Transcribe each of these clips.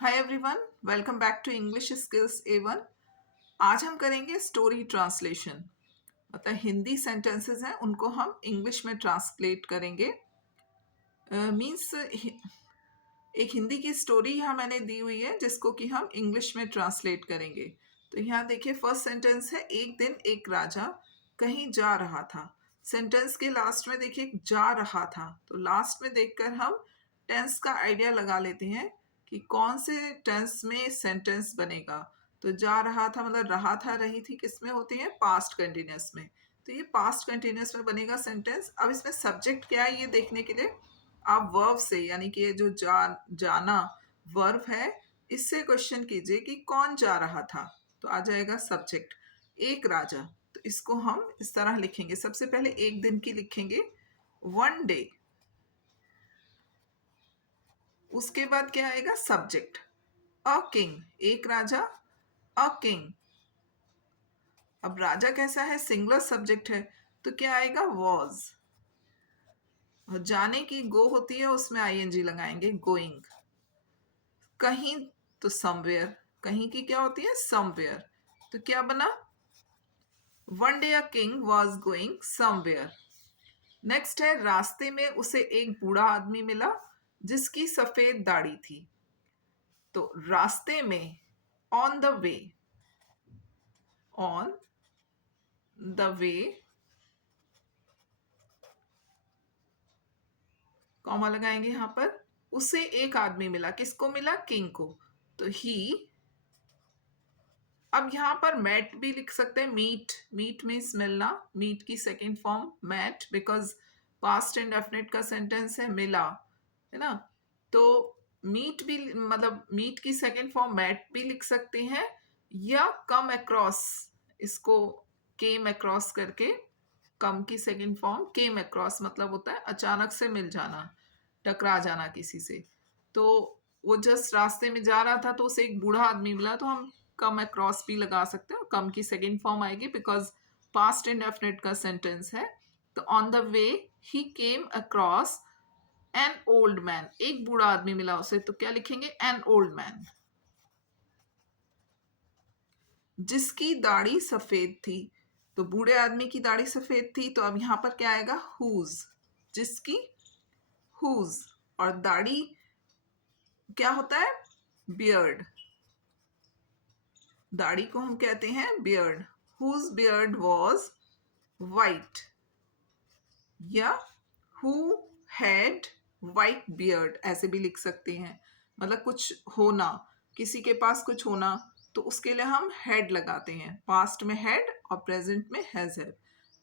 Hi everyone, welcome back to English skills A1। आज हम करेंगे स्टोरी ट्रांसलेशन। मतलब हिंदी सेंटेंसेस हैं, उनको हम इंग्लिश में ट्रांसलेट करेंगे। मीन्स एक हिंदी की स्टोरी यहाँ मैंने दी हुई है जिसको कि हम इंग्लिश में ट्रांसलेट करेंगे। तो यहाँ देखिए, फर्स्ट सेंटेंस है, एक दिन एक राजा कहीं जा रहा था। सेंटेंस के लास्ट में देखिए जा रहा था, तो लास्ट में देखकर हम टेंस का आइडिया लगा लेते हैं कि कौन से टेंस में सेंटेंस बनेगा। तो जा रहा था मतलब रहा था रही थी किस में होती है, पास्ट कंटिन्यूस में। तो ये पास्ट कंटिन्यूस में बनेगा सेंटेंस। अब इसमें सब्जेक्ट क्या है ये देखने के लिए आप वर्ब से, यानी कि ये जो जाना वर्ब है, इससे क्वेश्चन कीजिए कि कौन जा रहा था। तो आ जाएगा सब्जेक्ट एक राजा। तो इसको हम इस तरह लिखेंगे, सबसे पहले एक दिन की लिखेंगे, वन डे। उसके बाद क्या आएगा, सब्जेक्ट अ किंग, एक राजा, अ किंग। अब राजा कैसा है, सिंगुलर सब्जेक्ट है, तो क्या आएगा, वॉज। और जाने की गो होती है, उसमें आईएनजी लगाएंगे, गोइंग। कहीं तो समवेयर, कहीं की क्या होती है, समवेयर। तो क्या बना, one day a king was going somewhere. Next है, रास्ते में उसे एक बूढ़ा आदमी मिला जिसकी सफेद दाढ़ी थी। तो रास्ते में, on the way, on the way, comma लगाएंगे यहां पर, उसे एक आदमी मिला, किसको मिला, किंग को। तो ही, अब यहां पर मैट भी लिख सकते हैं, मीट, मीट मीन्स मिलना, मीट की second form met, because past and definite का सेंटेंस है मिला, है ना। तो मीट भी, मतलब मीट की सेकेंड फॉर्म मैट भी लिख सकते हैं, या कम अक्रॉस, इसको केम अक्रॉस करके, कम की सेकेंड फॉर्म केम अक्रॉस मतलब होता है अचानक से मिल जाना, टकरा जाना किसी से। तो वो जस्ट रास्ते में जा रहा था तो उसे एक बूढ़ा आदमी मिला, तो हम कम अक्रॉस भी लगा सकते हैं, कम की सेकेंड फॉर्म आएगी बिकॉज पास्ट इंडेफिनिट का सेंटेंस है। तो on the way he came across an old man, एक बूढ़ा आदमी मिला उसे, तो क्या लिखेंगे, एन ओल्ड मैन। जिसकी दाढ़ी सफेद थी, तो बूढ़े आदमी की दाढ़ी सफेद थी, तो अब यहां पर क्या आएगा, हुज, जिसकी, हुज। और दाढ़ी क्या होता है, बियर्ड, दाढ़ी को हम कहते हैं beard. Whose beard was white, या हु हैड वाइट बियर्ड, ऐसे भी लिख सकते हैं। मतलब कुछ होना, किसी के पास कुछ होना, तो उसके लिए हम हैड लगाते हैं, पास्ट में हैड और प्रेजेंट में हैज है।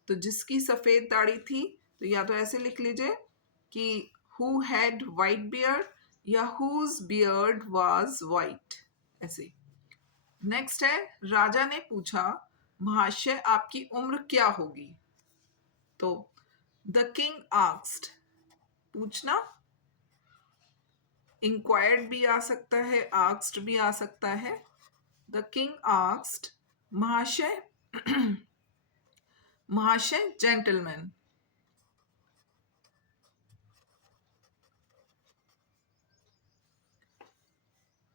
तो जिसकी सफेद दाढ़ी थी, तो या तो ऐसे लिख लीजिए कि हु हैड वाइट बियर्ड, या हुज बियर्ड वाज वाइट, ऐसे। नेक्स्ट है, राजा ने पूछा, महाशय आपकी उम्र क्या होगी। तो द किंग आस्क्ड, पूछना, इंक्वायर्ड भी आ सकता है, आस्क्ड भी आ सकता है। द किंग आस्क्ड, महाशय, महाशय जेंटलमैन,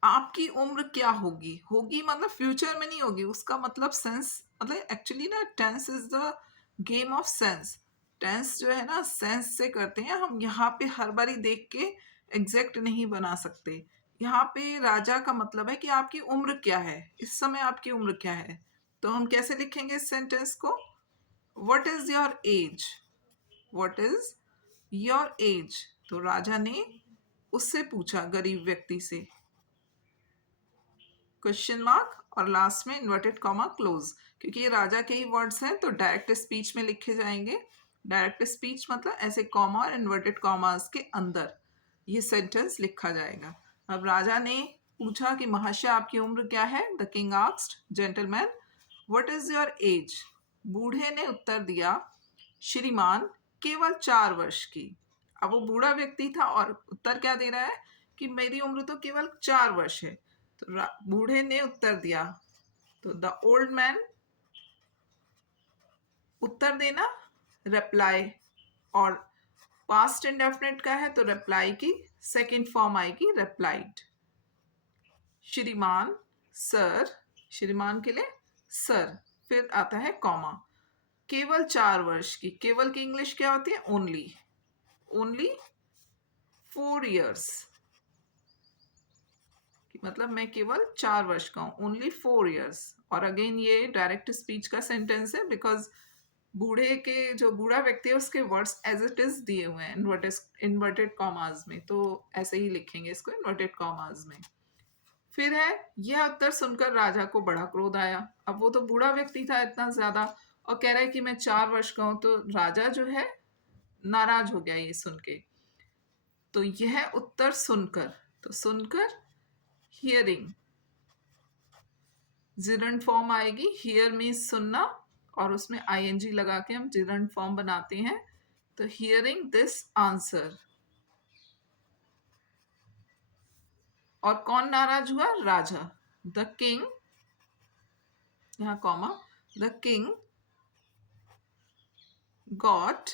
आपकी उम्र क्या होगी। होगी मतलब फ्यूचर में नहीं होगी, उसका मतलब सेंस, मतलब एक्चुअली ना tense is the game of sense. Tense जो है ना सेंस से करते हैं हम, यहाँ पे हर बारी देख के एग्जैक्ट नहीं बना सकते। यहाँ पे राजा का मतलब है कि आपकी उम्र क्या है, इस समय आपकी उम्र क्या है। तो हम कैसे लिखेंगे इस सेंटेंस को, what is your age, what is your age. तो राजा ने उससे पूछा, गरीब व्यक्ति से, क्वेश्चन मार्क, और लास्ट में इन्वर्टेड कॉमा क्लोज, क्योंकि ये राजा के ही वर्ड्स हैं तो डायरेक्ट स्पीच में लिखे जाएंगे। डायरेक्ट स्पीच मतलब ऐसे कॉमा और इन्वर्टेड कॉमास के अंदर ये सेंटेंस लिखा जाएगा। अब राजा ने पूछा कि महाशय आपकी उम्र क्या है। The king asked gentleman, what is your age. बूढ़े ने उत्तर दिया, श्रीमान केवल 4 वर्ष की। अब वो बूढ़ा व्यक्ति था और उत्तर क्या दे रहा है कि मेरी उम्र तो केवल 4 वर्ष है। तो बूढ़े ने उत्तर दिया, तो द ओल्ड मैन, उत्तर देना, रिप्लाई, और पास्ट इंडेफिनिट का है तो रिप्लाई की सेकंड फॉर्म आएगी रिप्लाइड। श्रीमान, सर, श्रीमान के लिए सर, फिर आता है कॉमा। केवल 4 वर्ष की, केवल की इंग्लिश क्या होती है? ओनली। ओनली 4 years, मतलब मैं केवल 4 वर्ष का हूँ, ओनली 4 years। और अगेन ये डायरेक्ट स्पीच का सेंटेंस है, बिकॉज बूढ़े के जो बूढ़ा व्यक्ति है उसके वर्ड्स एज इट इज दिए हुए हैं इन्वर्टेड कॉमाज में, तो ऐसे ही लिखेंगे इसको इन्वर्टेड कॉमाज में। फिर है, यह उत्तर सुनकर राजा को बड़ा क्रोध आया। अब वो तो बूढ़ा व्यक्ति था इतना ज्यादा, और कह रहा है कि मैं 4 वर्ष का हूं, तो राजा जो है नाराज हो गया ये सुन के। तो यह उत्तर सुनकर, तो सुनकर हियरिंग, जिरंड फॉर्म आएगी। हियर मीन्स सुनना, और उसमें आईएनजी लगा के हम जिरंड फॉर्म बनाते हैं। तो हियरिंग दिस आंसर, और कौन नाराज हुआ? राजा। द किंग, यहाँ कॉमा, द किंग गॉट,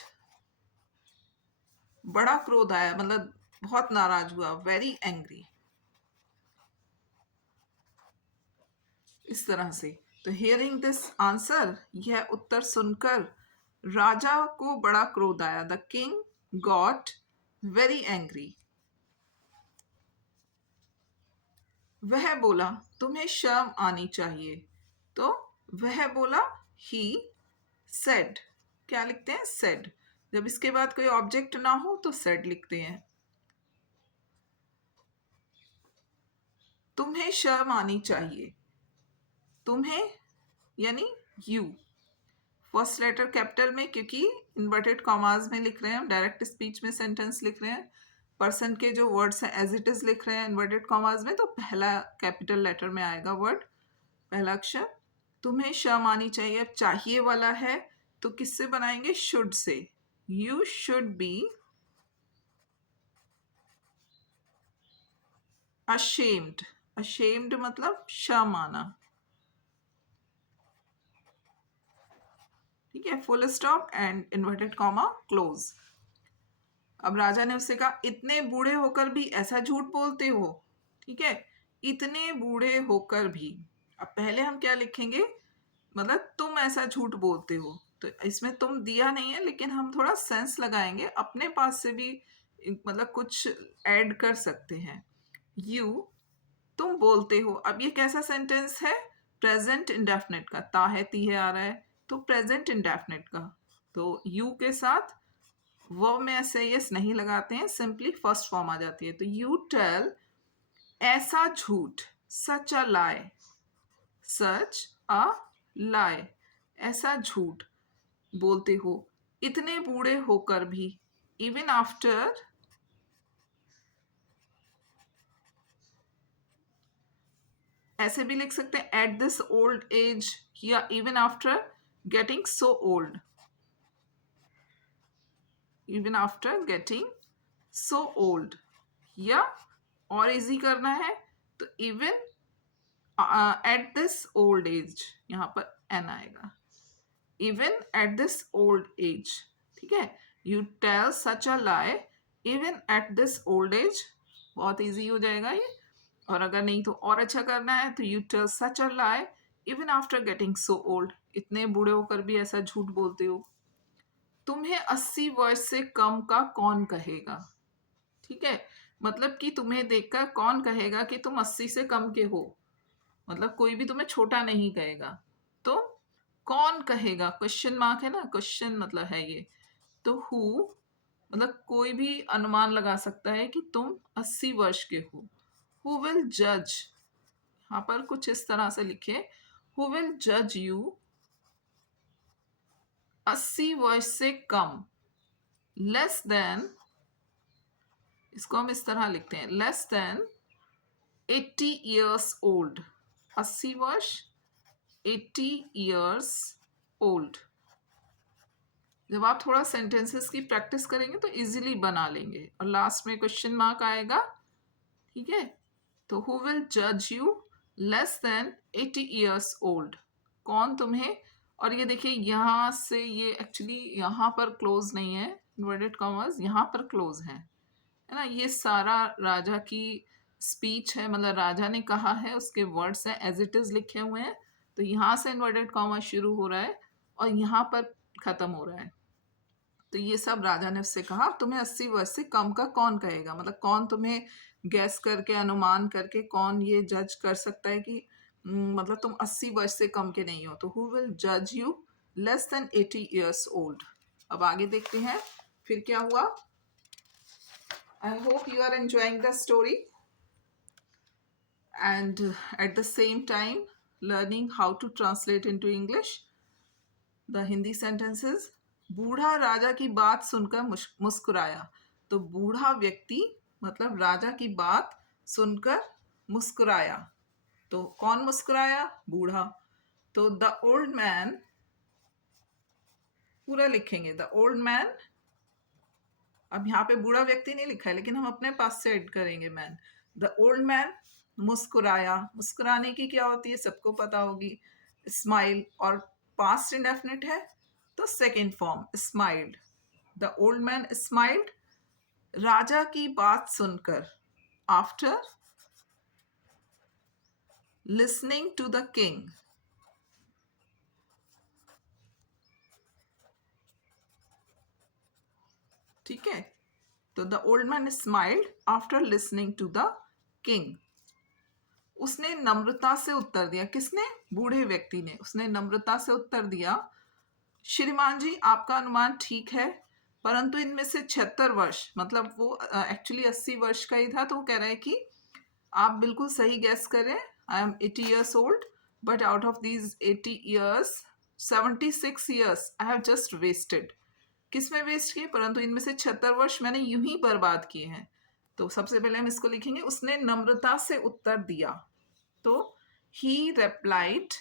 बड़ा क्रोध आया मतलब बहुत नाराज हुआ, वेरी एंग्री, इस तरह से। तो हियरिंग दिस आंसर, यह उत्तर सुनकर राजा को बड़ा क्रोध आया। The king got very angry. वह बोला, तुम्हें शर्म आनी चाहिए। तो वह बोला, ही सेड, क्या लिखते हैं? सेड। जब इसके बाद कोई ऑब्जेक्ट ना हो तो सेड लिखते हैं। तुम्हें शर्म आनी चाहिए, तुम्हें यानी यू, फर्स्ट लेटर कैपिटल में, क्योंकि इन्वर्टेड कॉमाज में लिख रहे हैं हम, डायरेक्ट स्पीच में सेंटेंस लिख रहे हैं, पर्सन के जो वर्ड्स हैं एज इट इज लिख रहे हैं इन्वर्टेड कॉमाज में, तो पहला कैपिटल लेटर में आएगा वर्ड, पहला अक्षर। तुम्हें शर्म आनी चाहिए, अब चाहिए वाला है तो किससे बनाएंगे? Should say. You should be ashamed, ashamed मतलब शर्म आना, ठीक है, full stop and inverted comma close. अब राजा ने उससे कहा, इतने बूढ़े होकर भी ऐसा झूठ बोलते हो? ठीक है, इतने बूढ़े होकर भी। अब पहले हम क्या लिखेंगे? मतलब तुम ऐसा झूठ बोलते हो, तो इसमें तुम दिया नहीं है, लेकिन हम थोड़ा सेंस लगाएंगे, अपने पास से भी मतलब कुछ ऐड कर सकते हैं। यू, तुम बोलते हो। अब ये कैसा सेंटेंस है? प्रेजेंट इंडेफिनिट का, ता है ती है आ रहा है, तो प्रेजेंट इंडेफिनिट का। तो यू के साथ वर्ब में ऐसे यस नहीं लगाते हैं, सिंपली फर्स्ट फॉर्म आ जाती है। तो यू टेल, ऐसा झूठ, सच अ लाई, सच अ लाई, ऐसा झूठ बोलते हो, इतने बूढ़े होकर भी, इवन आफ्टर, ऐसे भी लिख सकते हैं एट दिस ओल्ड एज, या even after getting so old, even after getting so old, या और इजी करना है तो even at this old age, यहाँ पर एन आएगा, even at this old age, ठीक है। You tell such a lie even at this old age, बहुत इजी हो जाएगा ये। और अगर नहीं तो और अच्छा करना है तो you tell such a lie even after getting so old, इतने बूढ़े होकर भी ऐसा झूठ बोलते हो। तुम्हें 80 वर्ष से कम का कौन कहेगा? ठीक है, मतलब कि तुम्हें देखकर कौन कहेगा कि तुम 80 से कम के हो, मतलब कोई भी तुम्हें छोटा नहीं कहेगा। तो कौन कहेगा, क्वेश्चन मार्क है ना, क्वेश्चन मतलब है ये। तो हु, मतलब कोई भी अनुमान लगा सकता है कि तुम 80 वर्ष के हो। हु विल जज, यहाँ पर कुछ इस तरह से लिखे, हु विल जज यू 80 वर्ष से कम, लेस देन, इसको हम इस तरह लिखते हैं, लेस देन 80 years old, 80 वर्ष, 80 years old। जब आप थोड़ा सेंटेंसेस की प्रैक्टिस करेंगे तो इजीली बना लेंगे, और लास्ट में क्वेश्चन मार्क आएगा, ठीक है। तो हु विल जज you less than 80 years old, कौन तुम्हें, और ये देखिए यहाँ से ये एक्चुअली यहाँ पर क्लोज नहीं है, इन्वर्टेड कॉमर्स यहाँ पर क्लोज है ना, ये सारा राजा की स्पीच है, मतलब राजा ने कहा है, उसके वर्ड्स हैं, एज इट इज लिखे हुए हैं। तो यहाँ से इन्वर्टेड कॉमा शुरू हो रहा है और यहाँ पर खत्म हो रहा है। तो ये सब राजा ने उससे कहा, तुम्हें 80 वर्ष से कम का कौन कहेगा, मतलब कौन तुम्हें गैस करके, अनुमान करके कौन ये जज कर सकता है कि मतलब तुम 80 वर्ष से कम के नहीं हो। तो हु विल जज you less than 80 years old. अब आगे देखते हैं फिर क्या हुआ। I hope you are enjoying the story and at the same time learning how to translate into English the Hindi sentences। बूढ़ा राजा की बात सुनकर मुस्कुराया। तो बूढ़ा व्यक्ति मतलब राजा की बात सुनकर मुस्कुराया। तो कौन मुस्कुराया? बूढ़ा। तो द ओल्ड मैन, पूरा लिखेंगे द ओल्ड मैन। अब यहाँ पे बूढ़ा व्यक्ति नहीं लिखा है, लेकिन हम अपने पास से ऐड करेंगे मैन। द ओल्ड मैन मुस्कुराया। मुस्कुराने की क्या होती है सबको पता होगी, स्माइल। और पास्ट इंडेफिनिट है तो second form smiled. The old man smiled राजा की बात सुनकर, after listening to the king. ठीक है, तो the old man smiled after listening to the king. उसने नम्रता से उत्तर दिया। किसने? बूढ़े व्यक्ति ने। उसने नम्रता से उत्तर दिया, श्रीमान जी आपका अनुमान ठीक है, परंतु इनमें से 76 वर्ष, मतलब वो एक्चुअली 80 वर्ष का ही था, तो वो कह रहा है कि आप बिल्कुल सही गैस करें। I am 80 years old, but out of these 80 years 76 years I have just wasted. किस में वेस्ट किए? परंतु इनमें से 76 वर्ष मैंने यूं ही बर्बाद किए हैं। तो सबसे पहले हम इसको लिखेंगे, उसने नम्रता से उत्तर दिया। तो ही रेप्लाइड,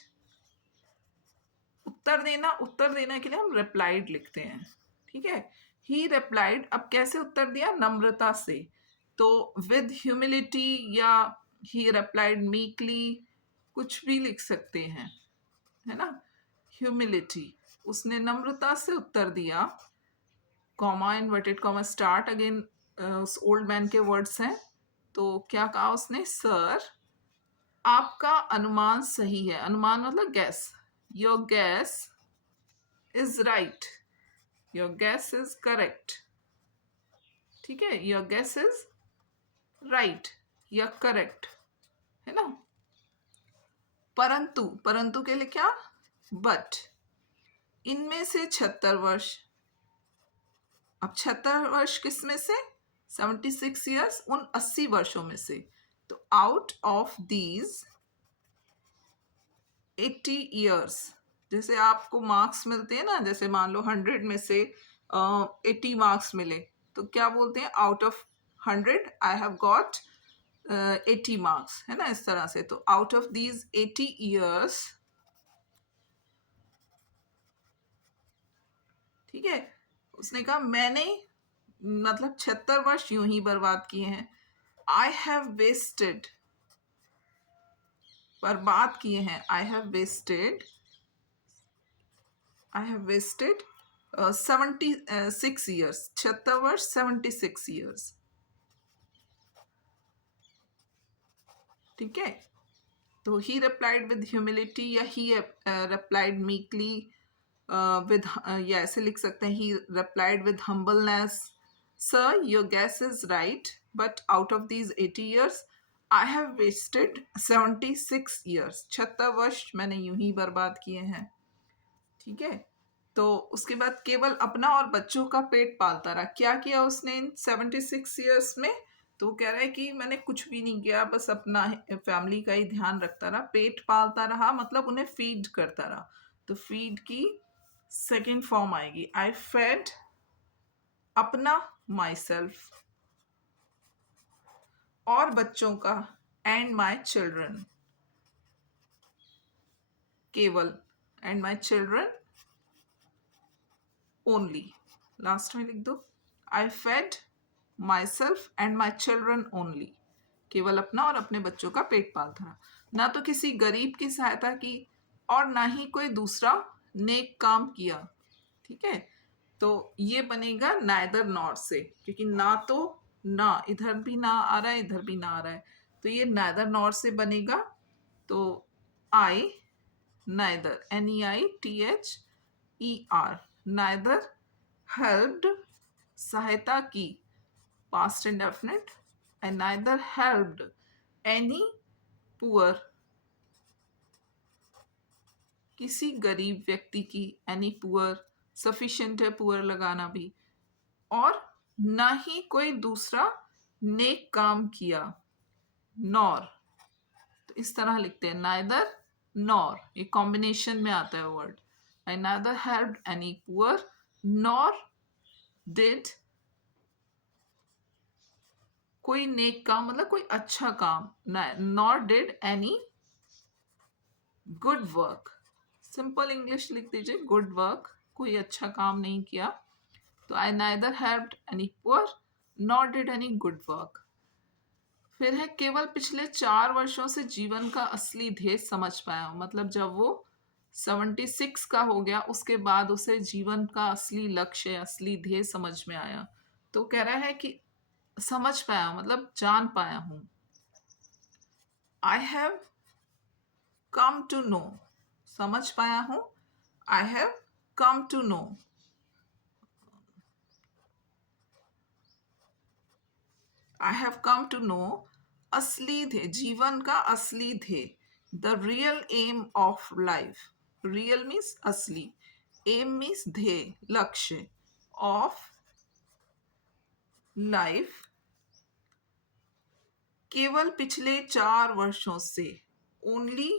उत्तर देना के लिए हम रिप्लाइड लिखते हैं। ठीक है, ही रिप्लाइड। अब कैसे उत्तर दिया? नम्रता से। तो विद ह्यूमिलिटी या ही रिप्लाइड मीकली, कुछ भी लिख सकते हैं, है ना। ह्यूमिलिटी, उसने नम्रता से उत्तर दिया, comma inverted comma start again उस ओल्ड मैन के वर्ड्स हैं। तो क्या कहा उसने? सर आपका अनुमान सही है। अनुमान मतलब gas. Your guess is right, your guess is correct. ठीक है, योर गैस इज राइट या करेक्ट, है ना। परंतु, परंतु के लिए क्या? बट इनमें से 76 वर्ष। अब 76 वर्ष किस में से? 76 ईयर्स, उन 80 वर्षों में से। तो आउट ऑफ दीज 80 ईयर्स, जैसे आपको मार्क्स मिलते हैं ना, जैसे मान लो 100 में से 80 मार्क्स मिले, तो क्या बोलते हैं? Out of 100 I have got 80 marks, है ना, इस तरह से। तो आउट ऑफ दीज 80 ईयर्स, ठीक है, उसने कहा मैंने मतलब 76 वर्ष यूं ही बर्बाद किए हैं। आई हैव वेस्टेड, बर्बाद किए हैं। आई हैव वेस्टेड 76 ईयर्स। 76 वर्ष 76 ईयर्स। ठीक है, तो ही रिप्लाइड विद ह्यूमिलिटी या ही रिप्लाइड मीकली विद, या ऐसे लिख सकते हैं, he replied with humbleness, sir your guess is right, but out of these 80 years I have wasted 76 years. 76 वर्ष मैंने यूं ही बर्बाद किए हैं। ठीक है, तो उसके बाद केवल अपना और बच्चों का पेट पालता रहा। क्या किया उसने इन 76 ईयर्स में? तो कह रहा है कि मैंने कुछ भी नहीं किया, बस अपना फैमिली का ही ध्यान रखता रहा, पेट पालता रहा, मतलब उन्हें फीड करता रहा। तो फीड की सेकेंड फॉर्म आएगी, आई फेड अपना, माई सेल्फ, और बच्चों का, एंड माई चिल्ड्रन, केवल, and my children only. Last में लिख दो, I fed myself and my children only. केवल अपना और अपने बच्चों का पेट पालता रहा। ना तो किसी गरीब की सहायता की और ना ही कोई दूसरा नेक काम किया। ठीक है, तो ये बनेगा नाइदर नॉर से, क्योंकि ना तो ना, इधर भी ना आ रहा है, इधर भी ना आ रहा है, तो ये नाइदर नॉर से बनेगा। तो I neither, NEITHER, neither helped सहायता की, पास्ट इंडेफिनिट। आई नाइदर हेल्प्ड एनी पुअर, किसी गरीब व्यक्ति की, एनी पुअर सफिशिएंट है पुअर लगाना भी, और ना ही कोई दूसरा नेक काम किया, नॉर। तो इस तरह लिखते हैं नाइदर नॉर, ये कॉम्बिनेशन में आता है word. I neither helped any poor nor did, कोई नेक काम मतलब कोई अच्छा काम, nor did any good work, simple English लिख दीजिए, गुड वर्क, कोई अच्छा काम नहीं किया। तो I neither helped any poor nor did any good work. फिर है केवल पिछले 4 वर्षों से जीवन का असली ध्येय समझ पाया हूं, मतलब जब वो 76 का हो गया उसके बाद उसे जीवन का असली लक्ष्य, असली ध्येय समझ में आया। तो कह रहा है कि समझ पाया हूं मतलब जान पाया हूं। I have come to know, समझ पाया हूं, I have come to know. I have come to know असली ध्येय, जीवन का असली ध्येय, the real aim of life. Real means असली, एम मीन्स ध्येय, लक्ष्य, ऑफ लाइफ केवल पिछले 4 वर्षों से, ओनली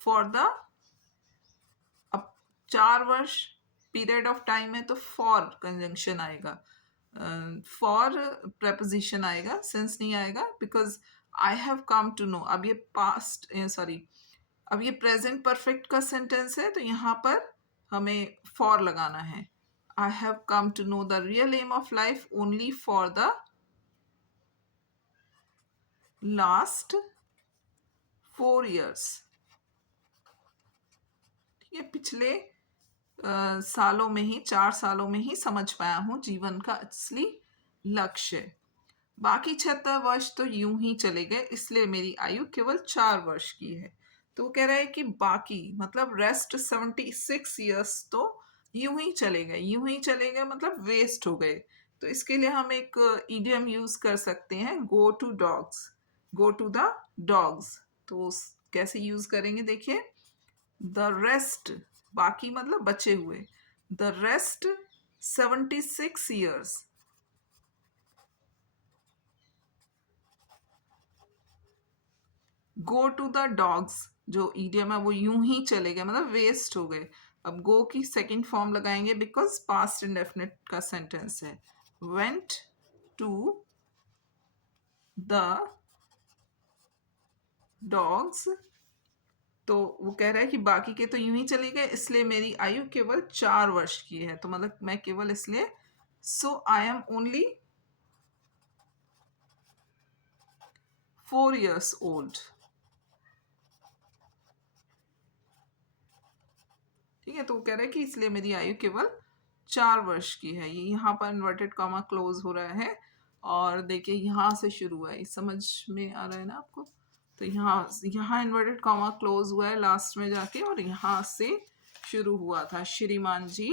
फॉर द, अब 4 वर्ष पीरियड ऑफ टाइम है तो फॉर कंजंक्शन आएगा, फॉर preposition आएगा, सिंस नहीं आएगा, because I have come to know. अब ये पास्ट सॉरी अब ये प्रेजेंट परफेक्ट का सेंटेंस है तो यहाँ पर हमें फॉर लगाना है। I have come to know the real aim of life only for the last 4 years, ठीक है, पिछले सालों में ही, 4 सालों में ही समझ पाया हूँ जीवन का असली लक्ष्य। बाकी 76 वर्ष तो यूं ही चले गए, इसलिए मेरी आयु केवल 4 वर्ष की है। तो वो कह रहा है कि बाकी मतलब रेस्ट 76 years तो यूं ही चले गए, यूं ही चले गए मतलब वेस्ट हो गए। तो इसके लिए हम एक इडियम यूज कर सकते हैं, go to dogs, go to the dogs. तो कैसे यूज करेंगे देखिए, द रेस्ट, बाकी मतलब बचे हुए, the rest 76 years go to the dogs, जो ईडियम है वो यूं ही चले गए मतलब वेस्ट हो गए। अब गो की सेकंड फॉर्म लगाएंगे बिकॉज पास्ट इंडेफिनिट का सेंटेंस है। वेंट टू द डॉग्स, तो वो कह रहा है कि बाकी के तो यूं ही चले गए, इसलिए मेरी आयु केवल 4 वर्ष की है। तो मतलब मैं केवल इसलिए, so I am only 4 years old, ठीक है। तो वो कह रहा है कि इसलिए मेरी आयु केवल 4 वर्ष की है। ये यहाँ पर इन्वर्टेड कॉमा क्लोज हो रहा है और देखिए यहाँ से शुरू हुआ है, समझ में आ रहा है ना आपको। तो यहाँ यहाँ इन्वर्टेड कॉमा क्लोज हुआ है लास्ट में जाके, और यहाँ से शुरू हुआ था, श्रीमान जी,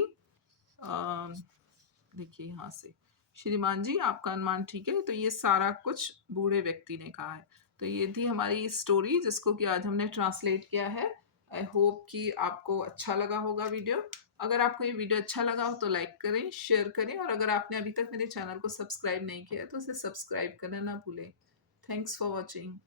देखिए यहाँ से, श्रीमान जी आपका अनुमान ठीक है। तो ये सारा कुछ बूढ़े व्यक्ति ने कहा है। तो ये थी हमारी स्टोरी जिसको कि आज हमने ट्रांसलेट किया है। आई होप कि आपको अच्छा लगा होगा वीडियो। अगर आपको ये वीडियो अच्छा लगा हो तो लाइक करें, शेयर करें, और अगर आपने अभी तक मेरे चैनल को सब्सक्राइब नहीं किया है तो उसे सब्सक्राइब करना ना भूलें। Thanks for watching.